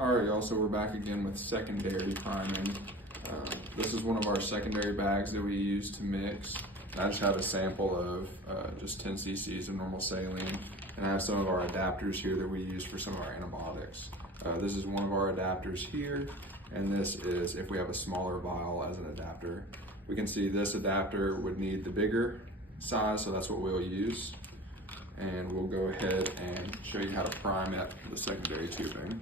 Alright y'all, so we're back again with secondary priming. This is one of our secondary bags that we use to mix. I just have a sample of just 10 cc's of normal saline, and I have some of our adapters here that we use for some of our antibiotics. This is one of our adapters here, and this is if we have a smaller vial as an adapter. We can see this adapter would need the bigger size, so that's what we'll use. And we'll go ahead and show you how to prime it with the secondary tubing.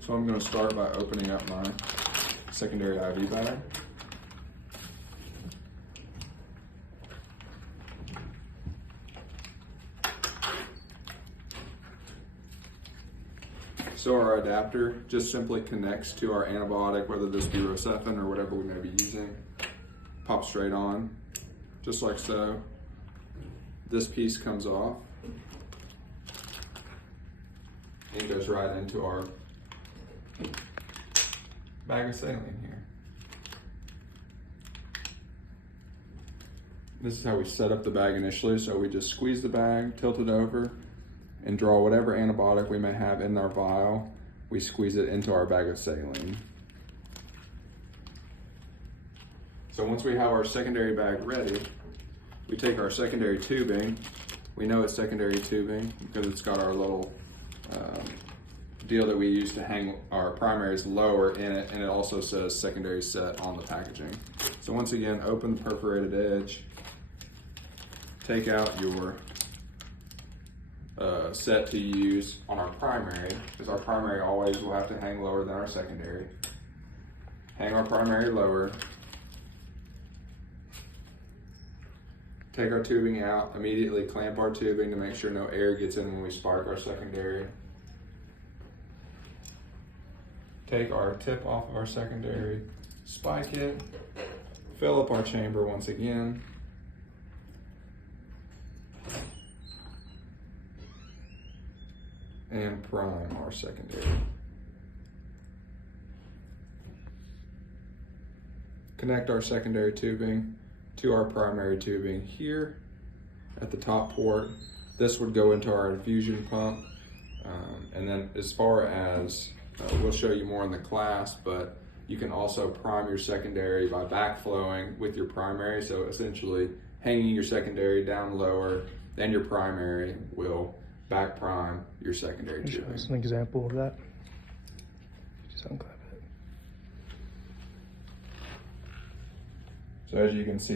So I'm going to start by opening up my secondary IV bag. So our adapter just simply connects to our antibiotic, whether this be Rocephin or whatever we may be using. Pop straight on, just like so. This piece comes off and goes right into our bag of saline here. This is how we set up the bag initially. So we just squeeze the bag, tilt it over, and draw whatever antibiotic we may have in our vial. We squeeze it into our bag of saline. So once we have our secondary bag ready, we take our secondary tubing. We know it's secondary tubing because it's got our little deal that we use to hang our primaries lower in it, and it also says secondary set on the packaging. So once again, open the perforated edge, take out your set to use on our primary, because our primary always will have to hang lower than our secondary. Hang our primary lower. Take our tubing out, immediately clamp our tubing to make sure no air gets in when we spark our secondary. Take our tip off of our secondary, spike it, fill up our chamber once again. And prime our secondary. Connect our secondary tubing to our primary tubing here at the top port. This would go into our infusion pump. And then as far as, we'll show you more in the class, but you can also prime your secondary by backflowing with your primary. So essentially hanging your secondary down lower, then your primary will back prime your secondary tubing. Show us an example of that. Just unclip it. So as you can see,